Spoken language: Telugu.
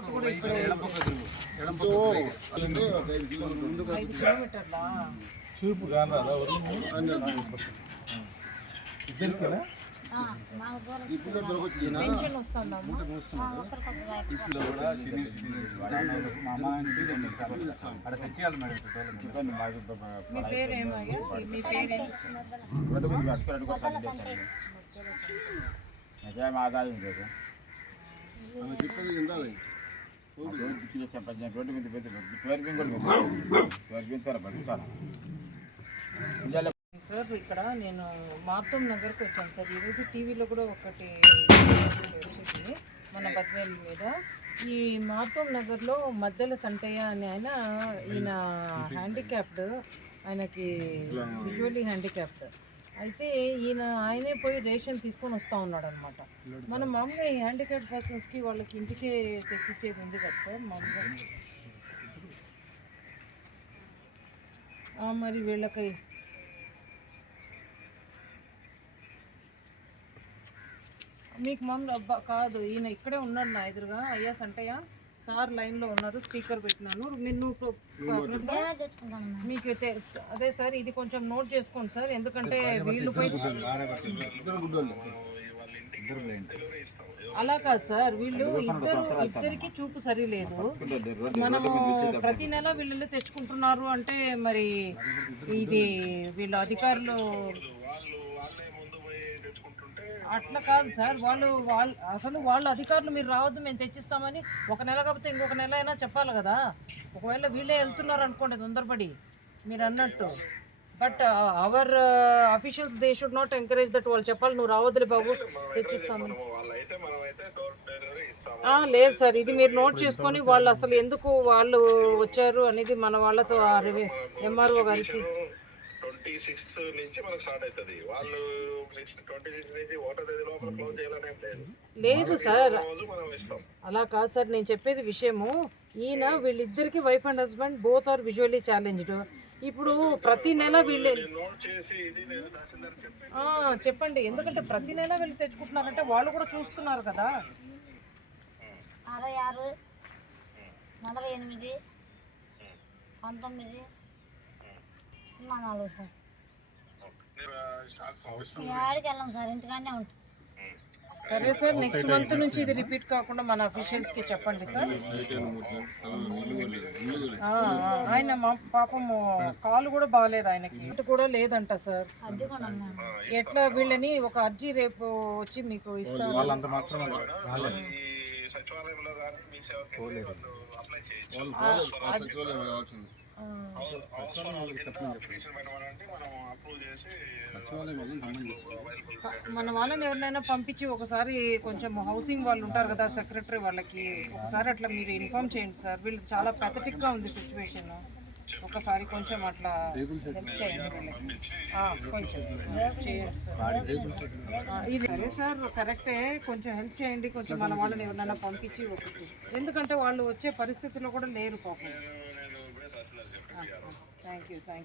కోర్టు కూడా ఇక్కడ 5 కిలోమీటర్లా చూపు కాదా ఇద్దరికేనా పెన్షన్ వస్తుందమ్మా మీ పేరేమయ్యా మీ పేరు ఆదాయం లేదు రోడ్డు మీద సార్ ఇక్కడ నేను మార్తం నగర్కి వచ్చాను సార్. ఈరోజు టీవీలో కూడా ఒకటి వచ్చింది మన బద్వేల్ మీద. ఈ మార్తం నగర్లో మధ్యల సంటయ్య అని ఈయన హ్యాండిక్యాప్డ్, ఆయనకి విజువల్లీ హ్యాండిక్యాప్డ్. అయితే ఆయనే పోయి రేషన్ తీసుకొని వస్తూ ఉన్నాడు అనమాట. మనం మామూలుగా ఈ హ్యాండిక్యాప్డ్ పర్సన్స్కి వాళ్ళకి ఇంటికే తెచ్చిచ్చేది ఉంది కదా సార్ మామూలుగా. మరి వీళ్ళకి మీకు మామూలు కాదు, ఈయన ఇక్కడే ఉన్నాడు నా ఎదురుగా. అయ్యా సంటయ్య సార్ లైన్లో ఉన్నారు, స్పీకర్ పెట్టినాను. మీకు అదే సార్, ఇది కొంచెం నోట్ చేసుకోండి సార్, ఎందుకంటే వీళ్ళు పోయి అలా కాదు సార్, వీళ్ళు ఇద్దరికి చూపు సరిలేదు. మనము ప్రతి నెల వీళ్ళు తెచ్చుకుంటున్నారు అంటే మరి ఇది వీళ్ళ అధికారులు అట్లా కాదు సార్. వాళ్ళ అధికారులు మీరు రావద్దు మేము తెచ్చిస్తామని ఒక నెల కాకపోతే ఇంకొక నెల అయినా చెప్పాలి కదా. ఒకవేళ వీళ్ళే వెళ్తున్నారు అనుకోండి తొందరపడి మీరు అన్నట్టు. But our officials they should not encourage that. వాళ్ళు చెప్పాలి నువ్వు రావద్దులే బాబు తెచ్చిస్తామని. లేదు సార్, ఇది మీరు నోట్ చేసుకొని వాళ్ళు అసలు ఎందుకు వాళ్ళు వచ్చారు అనేది మన వాళ్ళతో ఎంఆర్ఓ గారికి 26th నుంచి మనకు స్టార్ట్ అవుతుంది. వాళ్ళు 26 నుంచి 1వ తేదీ లోపల క్లోజ్ చేయాలనే లేదు సార్. అలా కాదు సార్, నేను చెప్పేది విషయము. వీళ్ళిద్దరికి wife and husband both are visually challenged. ఇప్పుడు ప్రతి నెల వీళ్ళు చెప్పండి, ఎందుకంటే ప్రతి నెల వీళ్ళు తెచ్చుకుంటున్నారంటే వాళ్ళు కూడా చూస్తున్నారు కదా. 66 48 19 4 సార్ వెళ్ళాం సార్, ఇంటికానే ఉంటాం. సరే సార్, నెక్స్ట్ మంత్ నుంచి ఇది రిపీట్ కాకుండా మన అఫీషియల్స్కి చెప్పండి సార్. ఆయన మా పాపం కాలు కూడా బాగాలేదు, ఆయనకి ఇటు కూడా లేదంట సార్. ఎట్లా వీళ్ళని ఒక అర్జీ రేపు వచ్చి మీకు ఇస్తాను. మన వాళ్ళని ఎవరినైనా పంపించి ఒకసారి కొంచెం హౌసింగ్ వాళ్ళు ఉంటారు కదా సెక్రటరీ, వాళ్ళకి ఒకసారి అట్లా మీరు ఇన్ఫార్మ్ చేయండి సార్. వీళ్ళు చాలా ప్యాథటిక్గా ఉంది సిచ్యువేషన్. ఒకసారి కొంచెం అట్లా హెల్ప్ చేయండి వీళ్ళకి, కొంచెం చేయండి సార్. ఇది సరే సార్, కరెక్టే, కొంచెం హెల్ప్ చేయండి. కొంచెం మన వాళ్ళని ఎవరినైనా పంపించి ఒకటి, ఎందుకంటే వాళ్ళు వచ్చే పరిస్థితిలో కూడా లేరు పాపం. Thank you sir.